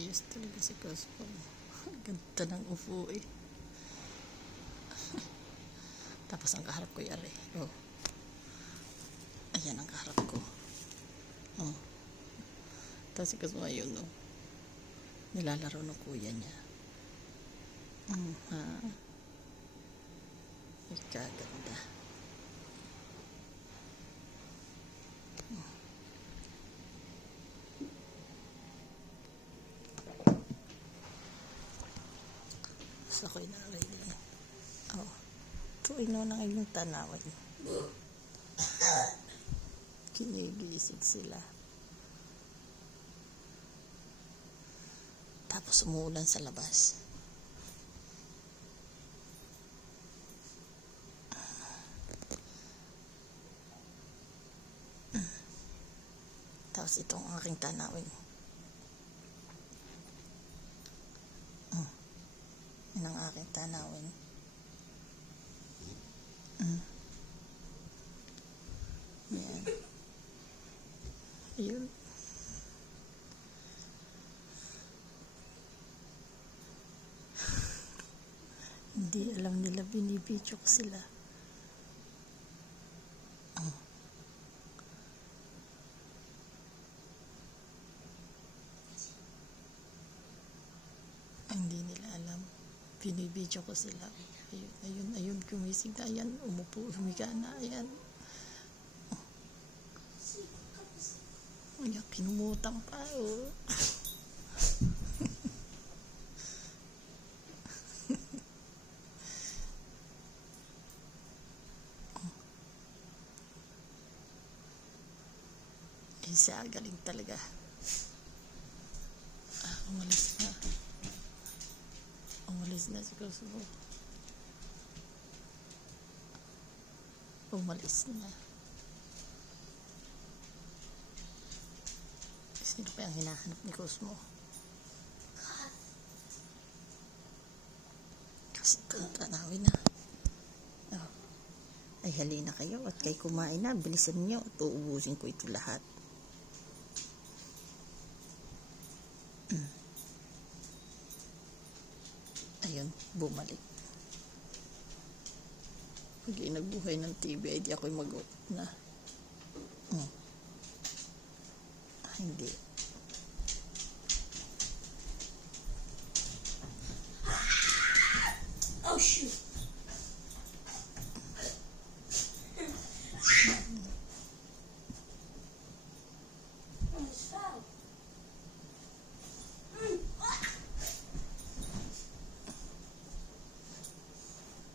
Ayos talaga si Cosmo. Ganda ng upo eh. Tapos ang kaharap ko yari. Oh. Ayan ang kaharap ko. Oh. Tapos si Cosmo ayun oh. Nilalaro ng kuya niya. Ha? Ikaganda. Gusto ko yung ready. Oh. Tuwing no ng inyong tanawin. Kinigisig sila. Tapos umuulan sa labas. Tapos itong aking tanawin. Yan ang aking tanawin. Yan. Ayun. Hindi alam nila binibidyo ko sila. Hindi nila alam. Binibidyo ko sila. Ayun, gumising na. Ayan, umupo, humiga na. Ayan. Ayan, kinumutang pa. Oh. Isa, galing talaga. Umalis na. Umalis na si Cosmo. Umalis na. Sino pa ang hinahanap ni Cosmo? Kasi tanawin na. Oh. Ay halina kayo at kay kumain na. Bilisan nyo at uubusin ko ito lahat. Ayun, bumalik. Pag nagbuhay ng TV, ay di ako'y mag-out na. Hindi. Oh, shoot.